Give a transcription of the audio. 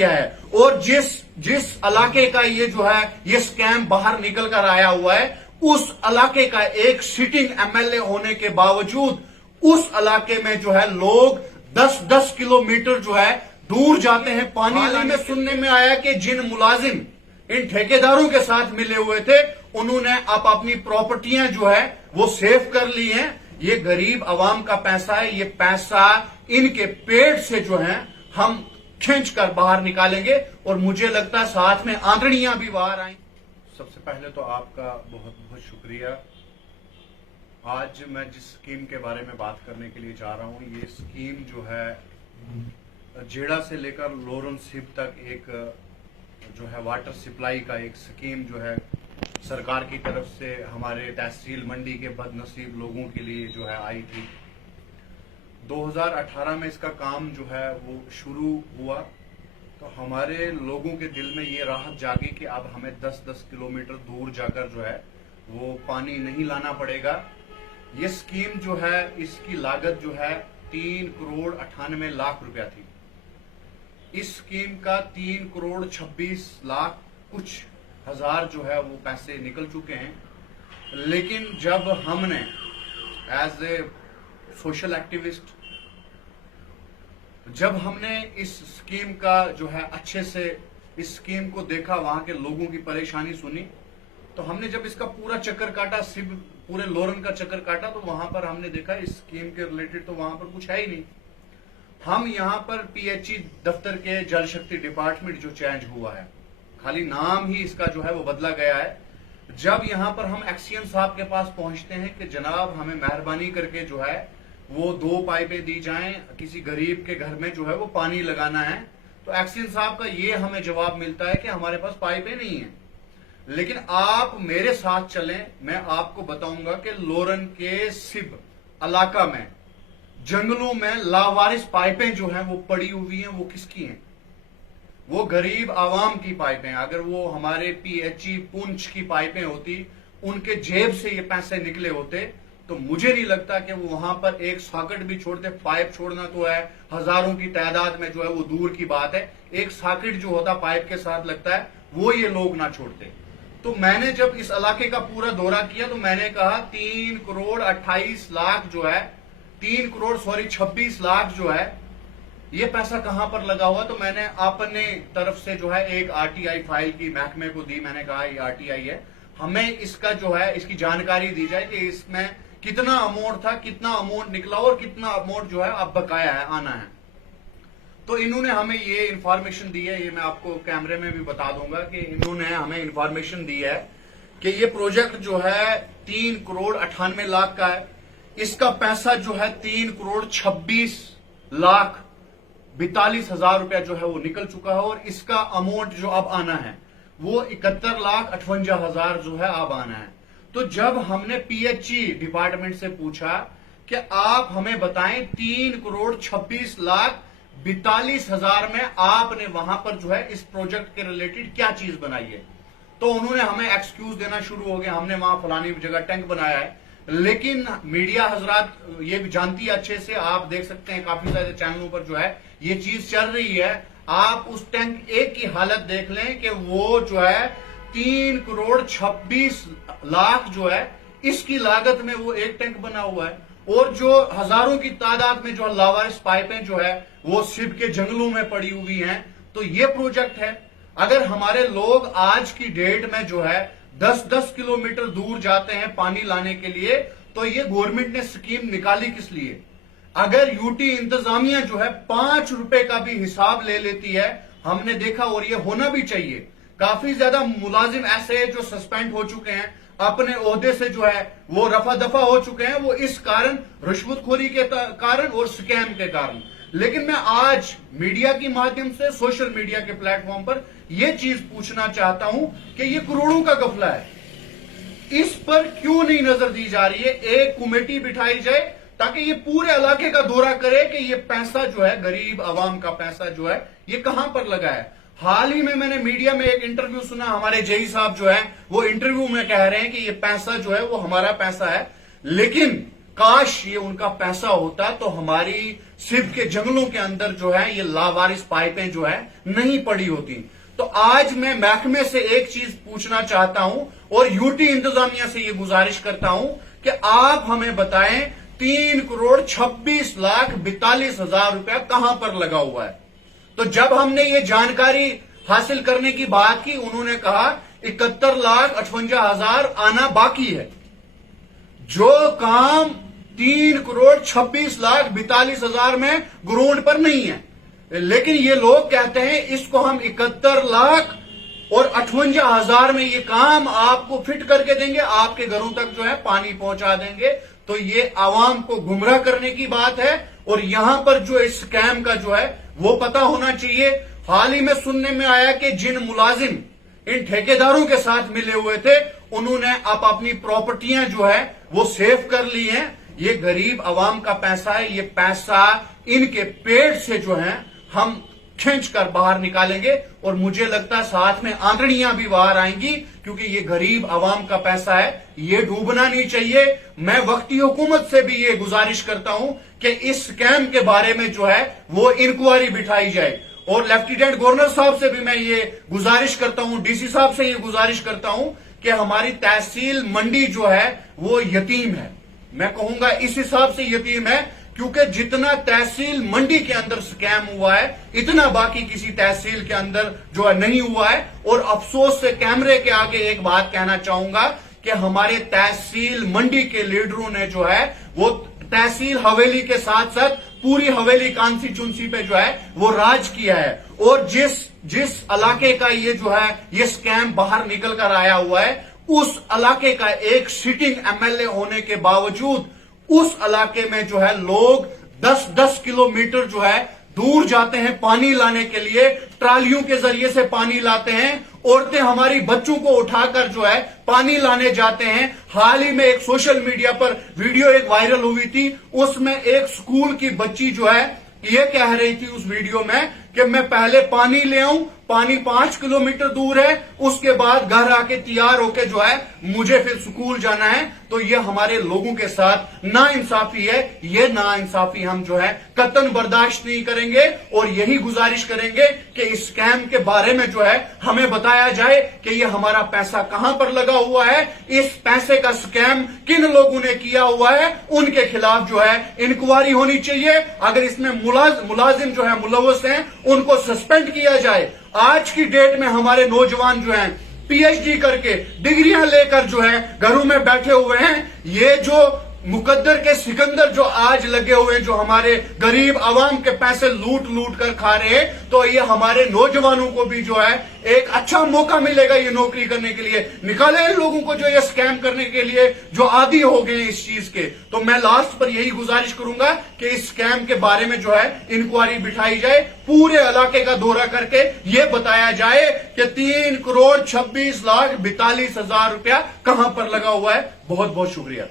है। और जिस इलाके का ये जो है ये स्कैम बाहर निकल कर आया हुआ है, उस इलाके का एक सिटिंग एमएलए होने के बावजूद उस इलाके में जो है लोग 10-10 किलोमीटर जो है दूर जाते हैं पानी लाने। सुनने में आया कि जिन मुलाजिम इन ठेकेदारों के साथ मिले हुए थे, उन्होंने अब अपनी प्रॉपर्टियां जो है वो सेव कर ली हैं। ये गरीब आवाम का पैसा है, ये पैसा इनके पेट से जो है हम खींच कर बाहर निकालेंगे और मुझे लगता है साथ में आंतड़ियां भी बाहर आएंगी। सबसे पहले तो आपका बहुत बहुत शुक्रिया। आज मैं जिस स्कीम के बारे में बात करने के लिए जा रहा हूं, ये स्कीम जो है जेड़ा से लेकर लोरन सिप तक एक जो है वाटर सप्लाई का एक स्कीम जो है सरकार की तरफ से हमारे तहसील मंडी के बदनसीब लोगों के लिए जो है आई थी। 2018 में इसका काम जो है वो शुरू हुआ तो हमारे लोगों के दिल में ये राहत जागी कि अब हमें 10-10 किलोमीटर दूर जाकर जो है वो पानी नहीं लाना पड़ेगा। ये स्कीम जो है इसकी लागत जो है 3,98,00,000 रुपया थी। इस स्कीम का 3,26,00,000 कुछ हजार जो है वो पैसे निकल चुके हैं। लेकिन जब हमने एज ए सोशल एक्टिविस्ट जब हमने इस स्कीम का जो है अच्छे से इस स्कीम को देखा, वहां के लोगों की परेशानी सुनी, तो हमने जब इसका पूरा चक्कर काटा, सिर्फ पूरे लोरन का चक्कर काटा, तो वहां पर हमने देखा इस स्कीम के रिलेटेड तो वहां पर कुछ है ही नहीं। हम यहाँ पर पीएचई दफ्तर के जल शक्ति डिपार्टमेंट जो चेंज हुआ है, खाली नाम ही इसका जो है वो बदला गया है। जब यहाँ पर हम एक्सीएम साहब के पास पहुंचते हैं कि जनाब हमें मेहरबानी करके जो है वो 2 पाइपें दी जाएं, किसी गरीब के घर में जो है वो पानी लगाना है, तो एक्सीएम साहब का ये हमें जवाब मिलता है कि हमारे पास पाइपें नहीं है। लेकिन आप मेरे साथ चलें, मैं आपको बताऊंगा कि लोरन के सिब इलाका में जंगलों में लावारिस पाइपें जो हैं वो पड़ी हुई हैं। वो किसकी हैं? वो गरीब आवाम की पाइपें। अगर वो हमारे पीएचई पुंछ की पाइपें होती, उनके जेब से ये पैसे निकले होते, तो मुझे नहीं लगता कि वो वहां पर एक सॉकेट भी छोड़ते। पाइप छोड़ना तो है हजारों की तादाद में जो है वो दूर की बात है, एक सॉकेट जो होता पाइप के साथ लगता है वो ये लोग ना छोड़ते। तो मैंने जब इस इलाके का पूरा दौरा किया तो मैंने कहा 3,28,00,000 जो है 26,00,000 जो है ये पैसा कहां पर लगा हुआ। तो मैंने अपने तरफ से जो है एक आरटीआई फाइल की महकमे को दी। मैंने कहा ये आरटीआई है, हमें इसका जो है इसकी जानकारी दी जाए कि इसमें कितना अमाउंट था, कितना अमाउंट निकला और कितना अमाउंट जो है अब बकाया है, आना है। तो इन्होंने हमें ये इंफॉर्मेशन दी है, ये मैं आपको कैमरे में भी बता दूंगा कि इन्होंने हमें इंफॉर्मेशन दी है कि ये प्रोजेक्ट जो है 3,98,00,000 का है। इसका पैसा जो है 3,26,42,000 रुपया जो है वो निकल चुका है और इसका अमाउंट जो अब आना है वो 71,58,000 जो है अब आना है। तो जब हमने पीएचई डिपार्टमेंट से पूछा कि आप हमें बताएं 3,26,42,000 में आपने वहां पर जो है इस प्रोजेक्ट के रिलेटेड क्या चीज बनाई है, तो उन्होंने हमें एक्सक्यूज देना शुरू हो गया। हमने वहां फलानी जगह टैंक बनाया है, लेकिन मीडिया हजरात ये भी जानती है अच्छे से, आप देख सकते हैं काफी सारे चैनलों पर जो है ये चीज चल रही है। आप उस टैंक एक की हालत देख लें कि वो जो है 3,26,00,000 जो है इसकी लागत में वो एक टैंक बना हुआ है और जो हजारों की तादाद में जो लावारिस पाइपें जो है वो सिब के जंगलों में पड़ी हुई हैं। तो ये प्रोजेक्ट है। अगर हमारे लोग आज की डेट में जो है 10-10 किलोमीटर दूर जाते हैं पानी लाने के लिए, तो ये गवर्नमेंट ने स्कीम निकाली किस लिए? अगर यूटी इंतजामिया जो है 5 रुपए का भी हिसाब ले लेती है, हमने देखा, और ये होना भी चाहिए। काफी ज्यादा मुलाजिम ऐसे हैं जो सस्पेंड हो चुके हैं, अपने ओहदे से जो है वो रफा दफा हो चुके हैं, वो इस कारण रिश्वतखोरी के कारण और स्कैम के कारण। लेकिन मैं आज मीडिया के माध्यम से, सोशल मीडिया के प्लेटफॉर्म पर यह चीज पूछना चाहता हूं कि ये करोड़ों का गफला है, इस पर क्यों नहीं नजर दी जा रही है? एक कमेटी बिठाई जाए ताकि ये पूरे इलाके का दौरा करे कि ये पैसा जो है गरीब आवाम का पैसा जो है ये कहां पर लगा है। हाल ही में मैंने मीडिया में एक इंटरव्यू सुना, हमारे जेई साहब जो है वो इंटरव्यू में कह रहे हैं कि ये पैसा जो है वो हमारा पैसा है, लेकिन काश ये उनका पैसा होता तो हमारी सिर्फ के जंगलों के अंदर जो है ये लावारिस पाइपें जो है नहीं पड़ी होती। तो आज मैं महकमे से एक चीज पूछना चाहता हूं और यूटी इंतजामिया से ये गुजारिश करता हूं कि आप हमें बताएं 3,26,42,000 रुपया कहां पर लगा हुआ है। तो जब हमने ये जानकारी हासिल करने की बात की, उन्होंने कहा 71,58,000 आना बाकी है। जो काम 3,26,42,000 में ग्राउंड पर नहीं है, लेकिन ये लोग कहते हैं इसको हम 71,58,000 में ये काम आपको फिट करके देंगे, आपके घरों तक जो है पानी पहुंचा देंगे। तो ये आवाम को गुमराह करने की बात है। और यहां पर जो इस स्कैम का जो है वो पता होना चाहिए। हाल ही में सुनने में आया कि जिन मुलाजिम इन ठेकेदारों के साथ मिले हुए थे, उन्होंने अब अपनी प्रॉपर्टियां जो है वो सेव कर ली हैं। ये गरीब आवाम का पैसा है, ये पैसा इनके पेट से जो है हम खींच कर बाहर निकालेंगे और मुझे लगता है साथ में आंतड़ियां भी बाहर आएंगी, क्योंकि ये गरीब आवाम का पैसा है, ये डूबना नहीं चाहिए। मैं वक्ती हुकूमत से भी ये गुजारिश करता हूं कि इस स्कैम के बारे में जो है वो इंक्वायरी बिठाई जाए। और लेफ्टिनेंट गवर्नर साहब से भी मैं ये गुजारिश करता हूं, डीसी साहब से ये गुजारिश करता हूं कि हमारी तहसील मंडी जो है वो यतीम है। मैं कहूंगा इस हिसाब से यतीम है क्योंकि जितना तहसील मंडी के अंदर स्कैम हुआ है, इतना बाकी किसी तहसील के अंदर जो है नहीं हुआ है। और अफसोस से कैमरे के आगे एक बात कहना चाहूंगा कि हमारे तहसील मंडी के लीडरों ने जो है वो तहसील हवेली के साथ साथ पूरी हवेली कॉन्स्टिट्यूंसी पे जो है वो राज किया है। और जिस इलाके का ये जो है ये स्कैम बाहर निकल कर आया हुआ है, उस इलाके का एक सिटिंग एमएलए होने के बावजूद उस इलाके में जो है लोग 10-10 किलोमीटर जो है दूर जाते हैं पानी लाने के लिए, ट्रालियों के जरिए से पानी लाते हैं। औरतें हमारी बच्चों को उठाकर जो है पानी लाने जाते हैं। हाल ही में एक सोशल मीडिया पर वीडियो एक वायरल हुई थी, उसमें एक स्कूल की बच्ची जो है ये कह रही थी उस वीडियो में कि मैं पहले पानी ले आऊं, पानी 5 किलोमीटर दूर है, उसके बाद घर आके तैयार होके जो है मुझे फिर स्कूल जाना है। तो ये हमारे लोगों के साथ नाइंसाफी है। ये नाइंसाफी हम जो है कतई बर्दाश्त नहीं करेंगे और यही गुजारिश करेंगे कि इस स्कैम के बारे में जो है हमें बताया जाए कि ये हमारा पैसा कहां पर लगा हुआ है, इस पैसे का स्कैम किन लोगों ने किया हुआ है, उनके खिलाफ जो है इंक्वायरी होनी चाहिए। अगर इसमें मुलाजिम जो है मुलव्वस हैं, उनको सस्पेंड किया जाए। आज की डेट में हमारे नौजवान जो हैं पीएचडी करके डिग्रियां लेकर जो है घरों में बैठे हुए हैं। ये जो मुकद्दर के सिकंदर जो आज लगे हुए हैं, जो हमारे गरीब आवाम के पैसे लूट लूट कर खा रहे हैं, तो ये हमारे नौजवानों को भी जो है एक अच्छा मौका मिलेगा ये नौकरी करने के लिए। निकाले इन लोगों को जो ये स्कैम करने के लिए जो आदी हो गए इस चीज के। तो मैं लास्ट पर यही गुजारिश करूंगा कि इस स्कैम के बारे में जो है इंक्वायरी बिठाई जाए, पूरे इलाके का दौरा करके ये बताया जाए कि 3,26,42,000 रुपया कहां पर लगा हुआ है। बहुत बहुत शुक्रिया।